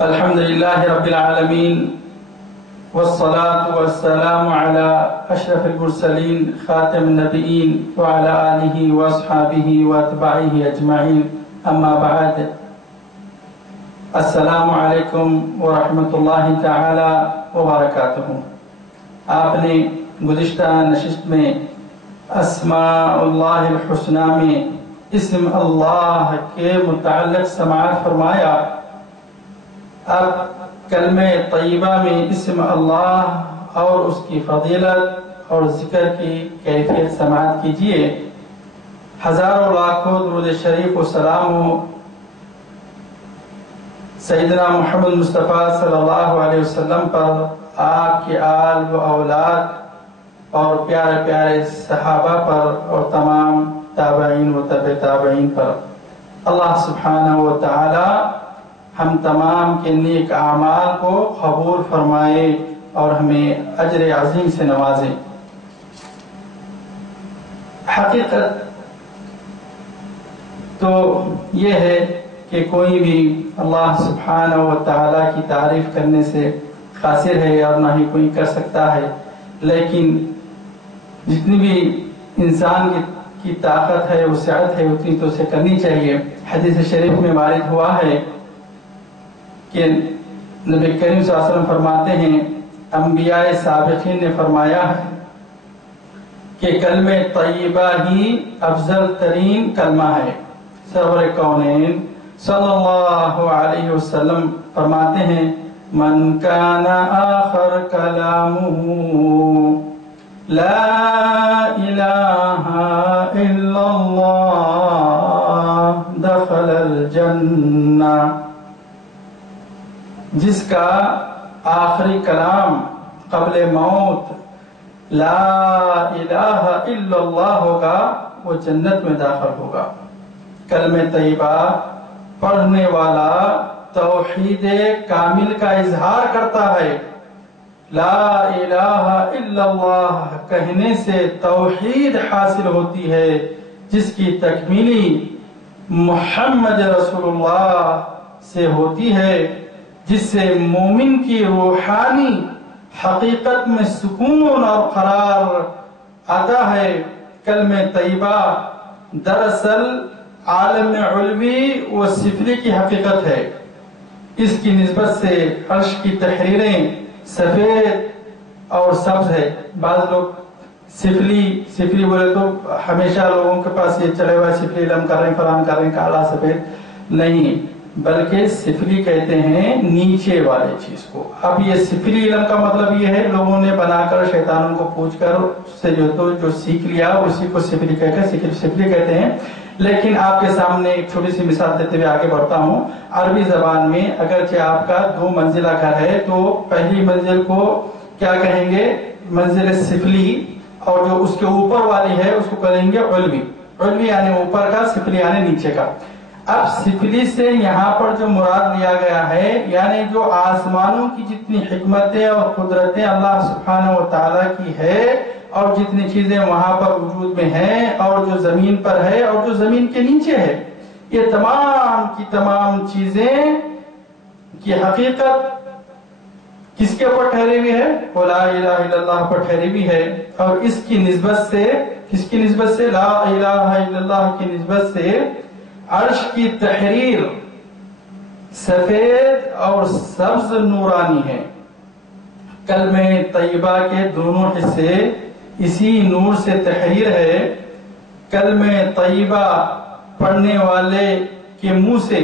الحمد لله رب العالمين والصلاة والسلام على أشرف المرسلين خاتم النبيين وعلى آله وأصحابه وأتباعه أجمعين أما بعد السلام علیکم ورحمۃ اللہ تعالی وبرکاتہ۔ آپ نے گزشتہ نشست میں اسماء اللہ الحسنى میں اسم اللہ کے متعلق سماعت فرمایا۔ اب کلمہ طیبہ میں اسم اللہ اور اس کی فضیلت اور ذکر کی کیفیت سماعت کیجیے۔ ہزاروں لاکھوں درود شریف و سلام ہو سیدنا محمد مصطفیٰ صلی اللہ علیہ وسلم پر، آپ کے آل و اولاد اور پیارے پیارے صحابہ پر اور تمام تابعین و تبع تابعین پر۔ اللہ سبحانہ و تعالی ہم تمام کے نیک اعمال کو قبول فرمائے اور ہمیں اجر عظیم سے نوازے۔ حقیقت تو یہ ہے کہ کوئی بھی اللہ سبحانہ و تعالی کی تعریف کرنے سے قاصر ہے اور نہ ہی کوئی کر سکتا ہے، لیکن جتنی بھی انسان کی طاقت ہے وسعت ہے اتنی تو اسے کرنی چاہیے۔ حدیث شریف میں وارد ہوا ہے کہ نبی کریم صلی اللہ علیہ وسلم فرماتے ہیں، انبیاء سابقین نے فرمایا ہے کہ کلمہ طیبہ ہی افضل ترین کلمہ ہے۔ سرور کونین صلی اللہ علیہ وسلم فرماتے ہیں، من کان آخر کلامہ لا الہ الا اللہ دخل الجنہ۔ جس کا آخری کلام قبل موت لا الہ الا اللہ ہوگا وہ جنت میں داخل ہوگا۔ کلمہ طیبہ پڑھنے والا توحید کامل کا اظہار کرتا ہے۔ لا الہ الا اللہ کہنے سے توحید حاصل ہوتی ہے، جس کی تکمیلی محمد رسول اللہ سے ہوتی ہے، جس سے مومن کی روحانی حقیقت میں سکون اور قرار آتا ہے۔ کلمہ طیبہ دراصل عالم علوی و سفلی کی حقیقت ہے۔ اس کی نسبت سے عرش کی تحریریں سفید اور سبز ہے۔ بعض لوگ سفلی بولے تو ہمیشہ لوگوں کے پاس یہ چلے ہوا سفلی علم کر رہے ہیں، فلان کر رہے ہیں، کالا سفید نہیں، بلکہ سفلی کہتے ہیں نیچے والے چیز کو۔ اب یہ سفلی علم کا مطلب یہ ہے لوگوں نے بنا کر شیطانوں کو پوچھ کر اس سے جو سیکھ لیا اسی کو سفلی کہہ کر سفلی کہتے ہیں۔ لیکن آپ کے سامنے ایک چھوٹی سی مثال دیتے ہوئے آگے بڑھتا ہوں۔ عربی زبان میں اگرچہ آپ کا 2 منزلہ گھر ہے تو پہلی منزل کو کیا کہیں گے؟ منزل سفلی، اور جو اس کے اوپر والی ہے اس کو کہیں گے علوی۔ علوی یعنی اوپر کا، سفلی یعنی نیچے کا۔ اب سفلی سے یہاں پر جو مراد لیا گیا ہے یعنی جو آسمانوں کی جتنی حکمتیں اور قدرتیں اللہ سبحانہ و تعالیٰ کی ہے اور جتنی چیزیں وہاں پر وجود میں ہیں اور جو زمین پر ہے اور جو زمین کے نیچے ہے، یہ تمام کی تمام چیزیں کی حقیقت کس کے اوپر ٹھہری ہوئی ہے؟ لا الہ الا اللہ پر ٹھہری ہوئی ہے۔ اور اس کی نسبت سے، کس کی نسبت سے؟ لا الہ الا اللہ کی نسبت سے عرش کی تحریر سفید اور سبز نورانی ہے۔ کلمہ طیبہ کے دونوں حصے اسی نور سے تحریر ہے۔ کلمہ طیبہ پڑھنے والے کے منہ سے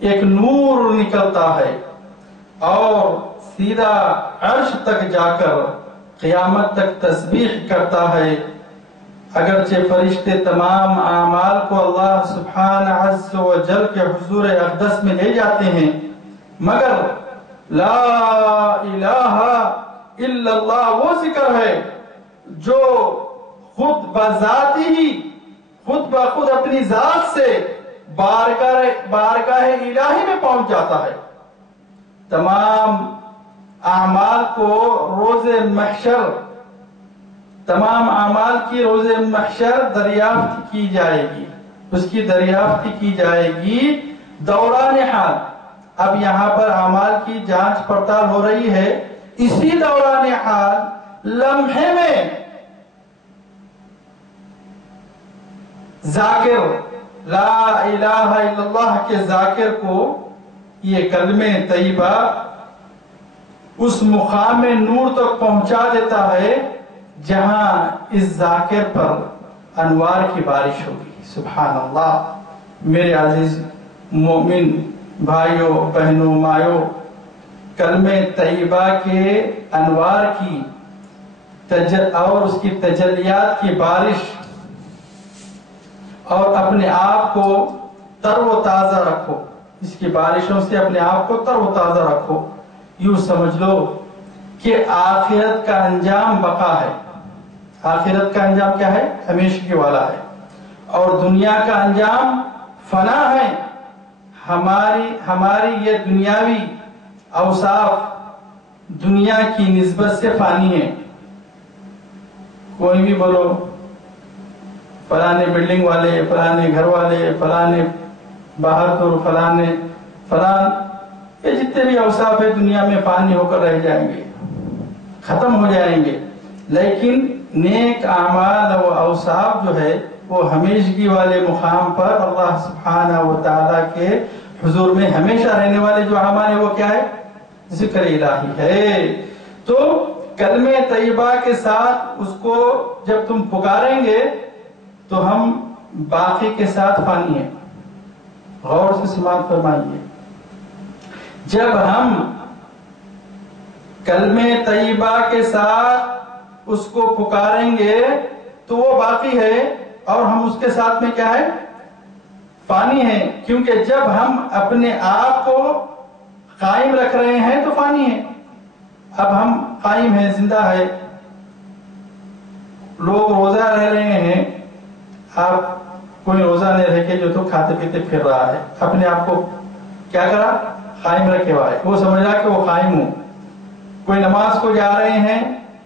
ایک نور نکلتا ہے اور سیدھا عرش تک جا کر قیامت تک تسبیح کرتا ہے۔ اگرچہ فرشتے تمام اعمال کو اللہ سبحانہ عز و جل کے حضور اقدس میں لے جاتے ہیں، مگر لا الہ الا اللہ وہ ذکر ہے جو خود بذات ہی، خود بخود اپنی ذات سے بارگاہ الہی میں پہنچ جاتا ہے۔ تمام اعمال کو روز محشر، تمام اعمال کی روز محشر دریافت کی جائے گی، اس کی دریافت کی جائے گی دوران حال، اب یہاں پر اعمال کی جانچ پڑتال ہو رہی ہے، اسی دوران حال لمحے میں ذاکر لا الہ الا اللہ کے ذاکر کو یہ کلمہ طیبہ اس مقام نور تک پہنچا دیتا ہے جہاں اس ذاکر پر انوار کی بارش ہوگی۔ سبحان اللہ۔ میرے عزیز مومن بھائیوں بہنوں مائیوں، کلمہ طیبہ کے انوار کی اور اس کی تجلیات کی بارش، اور اپنے آپ کو تر و تازہ رکھو، اس کی بارشوں سے اپنے آپ کو تر و تازہ رکھو۔ یوں سمجھ لو کہ آخرت کا انجام بقا ہے، آخرت کا انجام کیا ہے؟ ہمیشگی والا ہے، اور دنیا کا انجام فنا ہے۔ ہماری یہ دنیاوی اوصاف دنیا کی نسبت سے فانی ہے۔ کوئی بھی بولو، فلانے بلڈنگ والے، فلانے گھر والے، فلانے باہر تو فلانے یہ جتنے بھی اوصاف ہے دنیا میں فانی ہو کر رہ جائیں گے، ختم ہو جائیں گے، لیکن نیک اعمال و اوصاف جو ہے وہ ہمیشگی والے مقام پر اللہ سبحانہ و تعالیٰ کے حضور میں ہمیشہ رہنے والے جو اعمال ہے وہ کیا ہے؟ ذکر الہی ہے۔ تو کلمہ طیبہ کے ساتھ اس کو جب تم پکاریں گے تو ہم باقی کے ساتھ فانی ہیں۔ غور سے سماعت فرمائیے، جب ہم کلمہ طیبہ کے ساتھ اس کو پکاریں گے تو وہ باقی ہے، اور ہم اس کے ساتھ میں کیا ہے؟ فانی ہے، کیونکہ جب ہم اپنے آپ کو قائم رکھ رہے ہیں تو فانی ہے۔ اب ہم قائم ہیں، زندہ ہے، لوگ روزہ رہ رہے ہیں، آپ کوئی روزہ نہیں رہ کے جو تو کھاتے پیتے پھر رہا ہے، اپنے آپ کو کیا کرا؟ قائم رکھے ہوا ہے، وہ سمجھ رہا کہ وہ قائم ہوں۔ کوئی نماز کو جا رہے ہیں،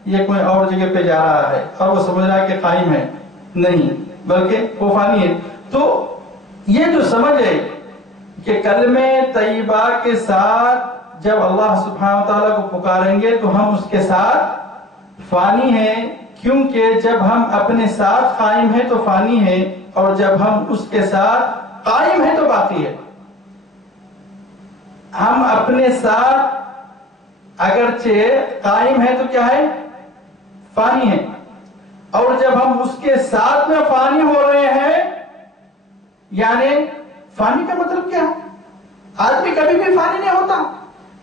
یہ کوئی اور جگہ پہ جا رہا ہے اور وہ سمجھ رہا کہ قائم ہے، نہیں بلکہ وہ فانی ہے۔ تو یہ جو سمجھ ہے کہ کلمہ طیبہ کے ساتھ جب اللہ سبحانہ وتعالیٰ کو پکاریں گے تو ہم اس کے ساتھ فانی ہیں، کیونکہ جب ہم اپنے ساتھ قائم ہیں تو فانی ہیں، اور جب ہم اس کے ساتھ قائم ہیں تو باقی ہے۔ ہم اپنے ساتھ اگرچہ قائم ہیں تو کیا ہے؟ فانی ہے، اور جب ہم اس کے ساتھ میں فانی ہو رہے ہیں، یعنی فانی کا مطلب کیا ہے؟ آدمی کبھی بھی فانی نہیں ہوتا،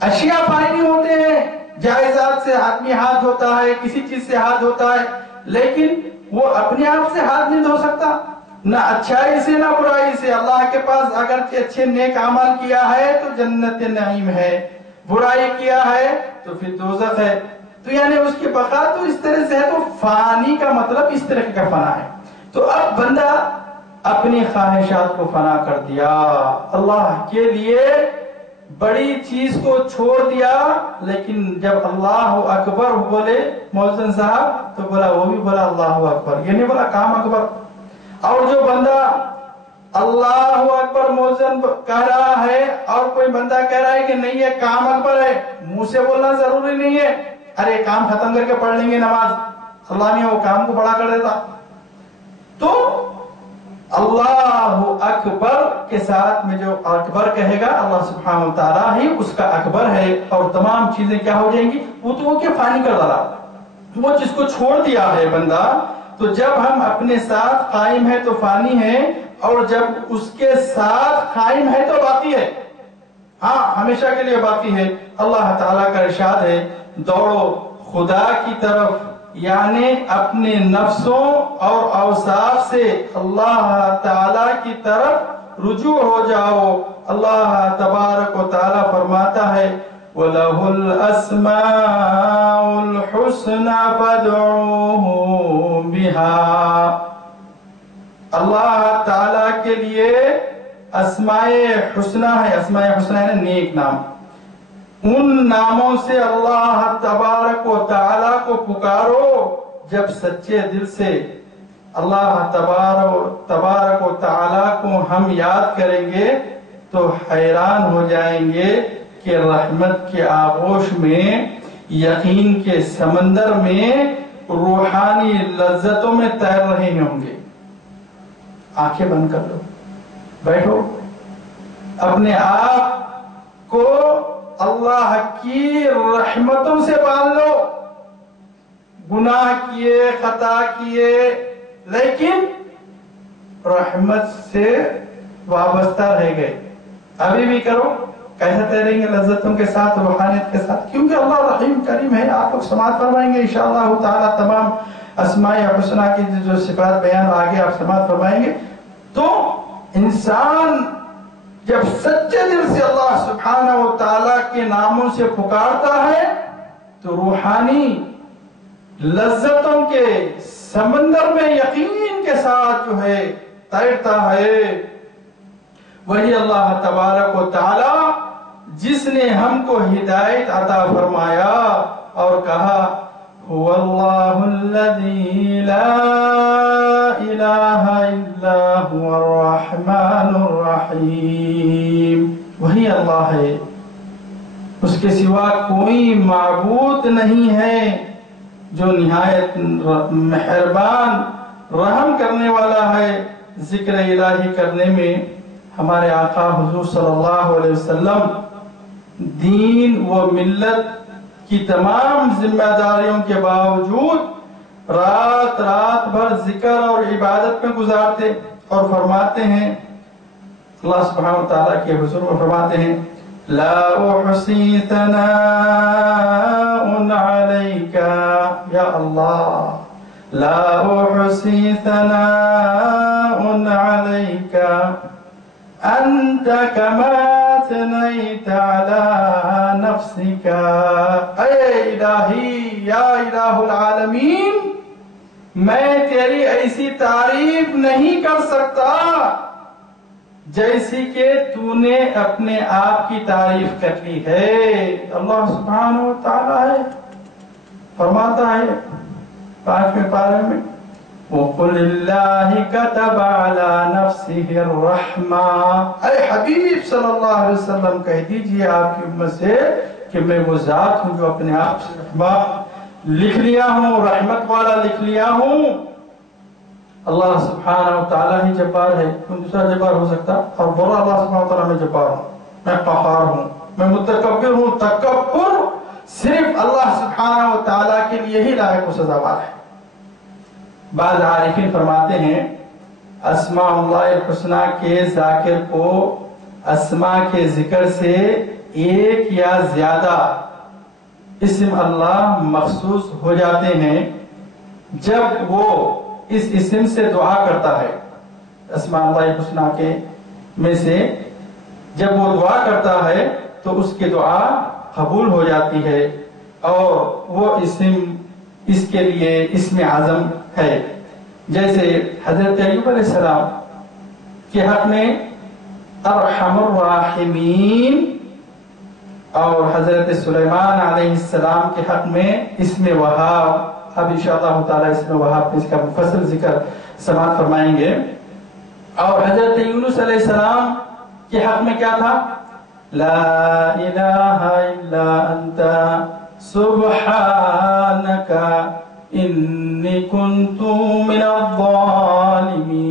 اشیاء فانی نہیں ہوتے ہیں، جائزات سے آدمی ہاتھ دھوتا ہے، کسی چیز سے ہاتھ دھوتا ہے، لیکن وہ اپنے آپ سے ہاتھ نہیں دھو سکتا، نہ اچھائی سے نہ برائی سے۔ اللہ کے پاس اگرچہ اچھے نیک عمل کیا ہے تو جنت نعیم ہے، برائی کیا ہے تو پھر دوزخ ہے، تو یعنی اس کی بقا تو اس طرح سے ہے۔ تو فانی کا مطلب اس طرح کا فنا ہے۔ تو اب بندہ اپنی خواہشات کو فنا کر دیا، اللہ کے لیے بڑی چیز کو چھوڑ دیا، لیکن جب اللہ اکبر بولے مؤذن صاحب تو بولا، وہ بھی بولا اللہ اکبر، یہ نہیں بولا کام اکبر۔ اور جو بندہ اللہ اکبر مؤذن کہہ رہا ہے اور کوئی بندہ کہہ رہا ہے کہ نہیں یہ کام اکبر ہے، منہ سے بولنا ضروری نہیں ہے، ارے کام ختم کر کے پڑھ لیں گے نماز، اللہ نے وہ کام کو بڑا کر دیتا۔ تو اللہ اکبر کے ساتھ میں جو اکبر کہے گا اللہ سبحانہ وتعالیٰ ہی اس کا اکبر ہے، اور تمام چیزیں کیا ہو جائیں گی؟ وہ تو وہ کیا فانی کر ڈالا، وہ جس کو چھوڑ دیا ہے بندہ۔ تو جب ہم اپنے ساتھ قائم ہے تو فانی ہے، اور جب اس کے ساتھ قائم ہے تو باقی ہے، ہاں ہمیشہ کے لیے باقی ہے۔ اللہ تعالیٰ کا ارشاد ہے، دوڑو خدا کی طرف، یعنی اپنے نفسوں اور اوصاف سے اللہ تعالیٰ کی طرف رجوع ہو جاؤ۔ اللہ تبارک و تعالیٰ فرماتا ہے، وَلَهُ الْأَسْمَاءُ الْحُسْنَى فَادْعُوهُ بِهَا۔ اللہ تعالیٰ کے لیے اسماء حسنہ ہے، اسماء حسنہ ہے نیک نام، ان ناموں سے اللہ تبارک و تعالیٰ کو پکارو جب سچے دل سے۔ اللہ تبارک و تعالیٰ کو ہم یاد کریں گے تو حیران ہو جائیں گے کہ رحمت کے آغوش میں، یقین کے سمندر میں روحانی لذتوں میں تیر رہے ہوں گے۔ آنکھیں بند کر لو، بیٹھو، اپنے آپ کو اللہ کی رحمتوں سے باندھ لو۔ گناہ کیے، خطا کیے، لیکن رحمت سے وابستہ رہ گئے، ابھی بھی کرو، کیسے تیریں گے لذتوں کے ساتھ، روحانیت کے ساتھ، کیونکہ اللہ رحیم کریم ہے۔ آپ لوگ سماعت فرمائیں گے انشاءاللہ تعالی، تمام اسماء حسنہ کی جو صفات بیان آگے آپ سماعت فرمائیں گے۔ تو انسان جب سچے دل سے اللہ سبحانہ و تعالی کے ناموں سے پکارتا ہے تو روحانی لذتوں کے سمندر میں یقین کے ساتھ جو ہے تیرتا ہے۔ وہی اللہ تبارک و تعالی جس نے ہم کو ہدایت عطا فرمایا اور کہا هو اللہ الذی لا الہ الا هو الرحمن الرحیم، وہی اللہ ہے، اس کے سوا کوئی معبود نہیں ہے، جو نہایت مہربان رحم کرنے والا ہے۔ ذکر الہی کرنے میں ہمارے آقا حضور صلی اللہ علیہ وسلم دین و ملت کی تمام ذمہ داریوں کے باوجود رات بھر ذکر اور عبادت میں گزارتے اور فرماتے ہیں، اللہ سبحانہ وتعالیٰ کے حضور میں فرماتے ہیں لا احصی ثناء علیک یا اللہ، لا احصی ثناء علیک انت کما اثنیت علی نفسک، اے الہی یا الہ العالمین، میں تیری ایسی تعریف نہیں کر سکتا جیسی کہ تو نے اپنے آپ کی تعریف کر لی ہے۔ اللہ سبحانہ و تعالی ہے، فرماتا ہے 5ویں پارے میں وَقُلِ اللَّهِ كَتَبَ عَلَى نَفْسِهِ الرَّحْمَةِ، اے حبیب صلی اللہ علیہ وسلم کہہ دیجئے آپ کی امت سے کہ میں وہ ذات ہوں جو اپنے آپ سے رحمت لکھ لیا ہوں، رحمت والا لکھ لیا ہوں۔ اللہ سبحانہ وتعالی ہی جبار ہے، کوئی دوسرا جبار ہو سکتا؟ اور بولا اللہ سبحانہ وتعالی میں جبار ہوں، میں قہار ہوں، میں متکبر ہوں۔ تکبر صرف اللہ سبحانہ وتعالی کے لیے ہی لائق و سزاوار ہے۔ بعض عارفین فرماتے ہیں اسماء اللہ الحسنہ کے ذاکر کو اسماء کے ذکر سے ایک یا زیادہ اسم اللہ مخصوص ہو جاتے ہیں جب وہ اس اسم سے دعا کرتا ہے۔ اسماء اللہ الحسنہ کے میں سے جب وہ دعا کرتا ہے تو اس کی دعا قبول ہو جاتی ہے، اور وہ اسم اس کے لیے اسم اعظم ہے۔ جیسے حضرت ایوب علیہ السلام کے حق میں ارحم الراحمین، اور حضرت سلیمان علیہ السلام کے حق میں اسم وہاب، اب انشاءاللہ تعالی اسم وہاب اس کا مفصل ذکر سماعت فرمائیں گے۔ اور حضرت یونس علیہ السلام کے حق میں کیا تھا؟ لا الہ الا انت سبحانک انی کنت من الظالمین۔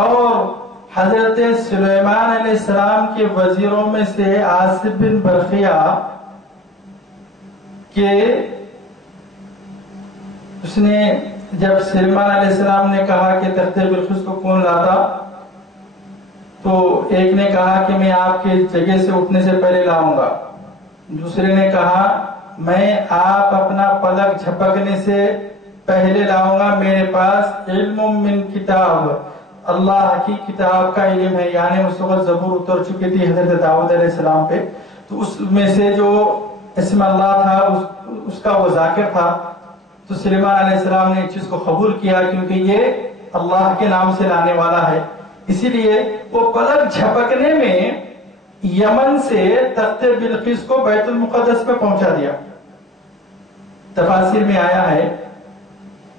اور حضرت سلیمان علیہ السلام کے وزیروں میں سے آصف بن برخیہ کہ اس نے جب سلیمان علیہ السلام نے کہا کہ تخت بلقیس کو کون لاتا، تو ایک نے کہا کہ میں آپ کے جگہ سے اٹھنے سے پہلے لاؤں گا، دوسرے نے کہا میں آپ اپنا پلک جھپکنے سے پہلے لاؤں گا، میرے پاس علم من کتاب، اللہ کی کتاب کا علم ہے، یعنی اس وقت زبور اتر چکی تھی حضرت داؤد علیہ السلام پہ، تو اس میں سے جو اسم اللہ تھا اس کا وہ ذاکر تھا۔ تو سلیمان علیہ السلام نے اس چیز کو قبول کیا کیونکہ یہ اللہ کے نام سے لانے والا ہے، اسی لیے وہ پلک جھپکنے میں یمن سے تخت بلقیس کو بیت المقدس میں پہنچا دیا۔ تفاسیر میں آیا ہے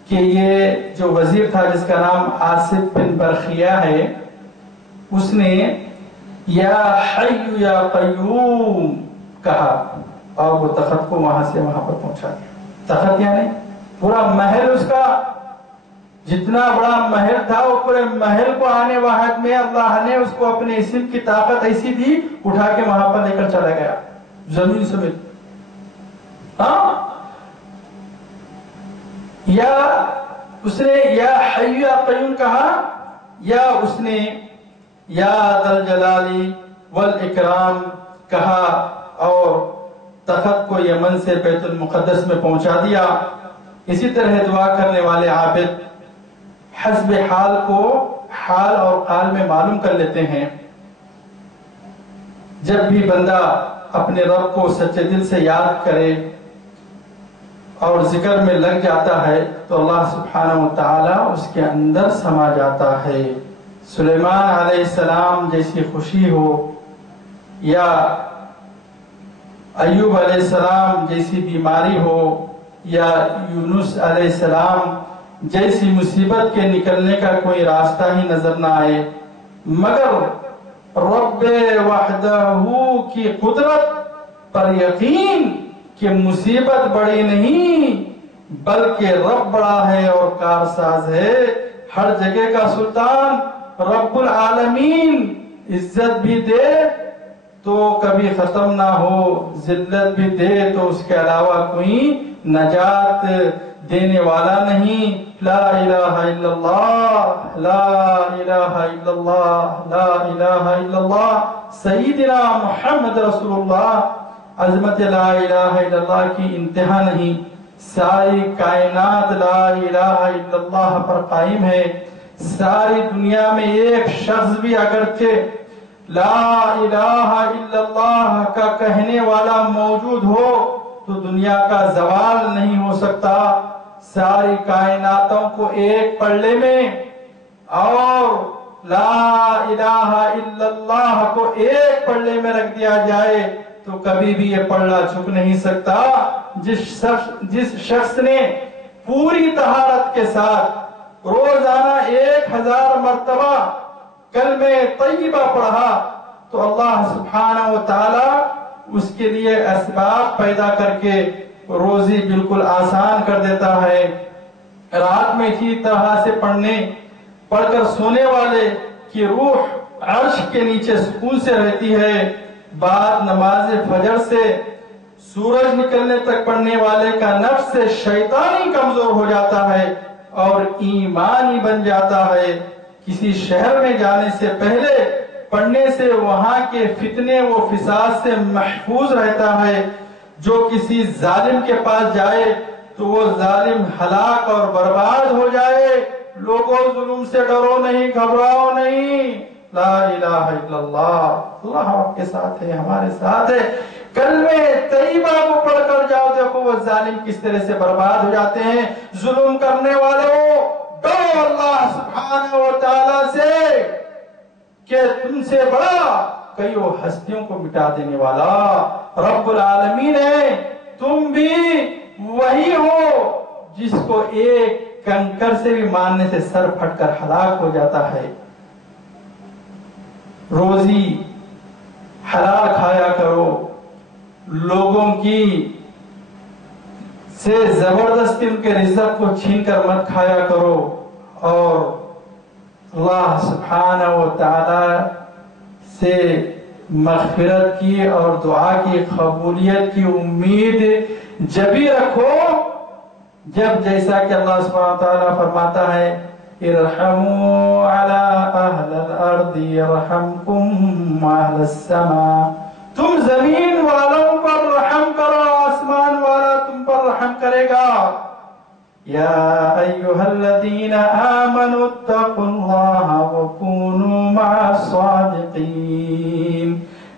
کہ یہ جو وزیر تھا جس کا نام آصف بن برخیہ ہے، اس نے یا حی یا قیوم کہا اور وہ تخت کو وہاں سے وہاں پر پہنچا دیا۔ تخت یعنی پورا محل، اس کا جتنا بڑا محل تھا وہ پورے محل کو آنے واحد میں اللہ نے اس کو اپنے اسم کی طاقت ایسی دی، اٹھا کے وہاں پر لے کر چلا گیا زمین سمیت۔ ہاں، یا اس نے یا حی یا قیوم کہا، یا اس نے یا ذا الجلال والاکرام کہا اور تخت کو یمن سے بیت المقدس میں پہنچا دیا۔ اسی طرح دعا کرنے والے عابد حسب حال کو حال اور قال میں معلوم کر لیتے ہیں۔ جب بھی بندہ اپنے رب کو سچے دل سے یاد کرے اور ذکر میں لگ جاتا ہے تو اللہ سبحانہ و تعالی اس کے اندر سما جاتا ہے۔ سلیمان علیہ السلام جیسی خوشی ہو یا ایوب علیہ السلام جیسی بیماری ہو یا یونس علیہ السلام جیسی مصیبت کے نکلنے کا کوئی راستہ ہی نظر نہ آئے، مگر رب وحدہ کی قدرت پر یقین کہ مصیبت بڑی نہیں بلکہ رب بڑا ہے اور کارساز ہے، ہر جگہ کا سلطان رب العالمین، عزت بھی دے تو کبھی ختم نہ ہو، ذلت بھی دے تو اس کے علاوہ کوئی نجات دینے والا نہیں۔ لا الہ الا اللہ، لا الہ الا اللہ، لا الہ الا اللہ، سیدنا محمد رسول اللہ۔ عظمت لا الہ الا اللہ کی انتہا نہیں، ساری کائنات لا الہ الا اللہ پر قائم ہے۔ ساری دنیا میں ایک شخص بھی اگرچہ لا الہ الا اللہ کا کہنے والا موجود ہو تو دنیا کا زوال نہیں ہو سکتا۔ ساری کائناتوں کو ایک پلڑے میں اور لا الہ الا اللہ کو ایک پلڑے میں رکھ دیا جائے تو کبھی بھی یہ پلڑا جھک نہیں سکتا۔ جس شخص نے پوری طہارت کے ساتھ روزانہ 1000 مرتبہ کلمہ طیبہ پڑھا تو اللہ سبحانہ و تعالی اس کے لیے اسباب پیدا کر کے روزی بالکل آسان کر دیتا ہے۔ رات میں اسی طرح سے پڑھ کر سونے والے کی روح عرش کے نیچے سکون سے رہتی ہے۔ بعد نماز فجر سے سورج نکلنے تک پڑھنے والے کا نفس سے شیطانی کمزور ہو جاتا ہے اور ایمانی بن جاتا ہے۔ کسی شہر میں جانے سے پہلے پڑھنے سے وہاں کے فتنے و فساد سے محفوظ رہتا ہے۔ جو کسی ظالم کے پاس جائے تو وہ ظالم ہلاک اور برباد ہو جائے۔ لوگوں ظلم سے ڈرو نہیں، گھبراؤ نہیں، لا الہ الا اللہ، اللہ آپ کے ساتھ ہے، ہمارے ساتھ ہے۔ کلمہ طیبہ کو پڑھ کر جاؤ، دیکھو وہ ظالم کس طرح سے برباد ہو جاتے ہیں۔ ظلم کرنے والوں ڈرو اللہ سبحانہ و تعالی سے کہ تم سے بڑا کئی ہستیوں کو مٹا دینے والا رب العالمین ہے۔ تم بھی وہی ہو جس کو ایک کنکر سے بھی مارنے سے سر پھٹ کر ہلاک ہو جاتا ہے۔ روزی حلال کھایا کرو، لوگوں کی سے زبردستی ان کے رزق کو چھین کر مت کھایا کرو، اور اللہ سبحانہ و تعالی سے مغفرت کی اور دعا کی قبولیت کی امید جبھی رکھو جب جیسا کہ اللہ سبحانہ و تعالی فرماتا ہے ارحموا علی اہل الارض یرحمکم اہل السماء، تم زمین والوں پر رحم کرو، آسمان والا تم پر رحم کرے گا۔ یا ایھا الذین آمنوا اتقوا اللہ وکونوا مع الصادقین،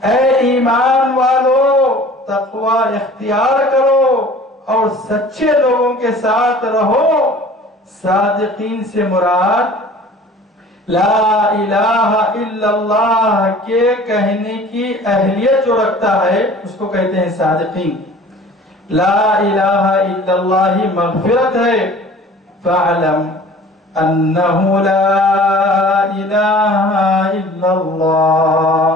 اے ایمان والو تقوی اختیار کرو اور سچے لوگوں کے ساتھ رہو۔ صادقین سے مراد لا الہ الا اللہ کے کہنے کی اہلیت جو رکھتا ہے اس کو کہتے ہیں صادقین۔ لا الہ الا اللہ مغفرت ہے، فاعلم انہ لا الہ الا اللہ،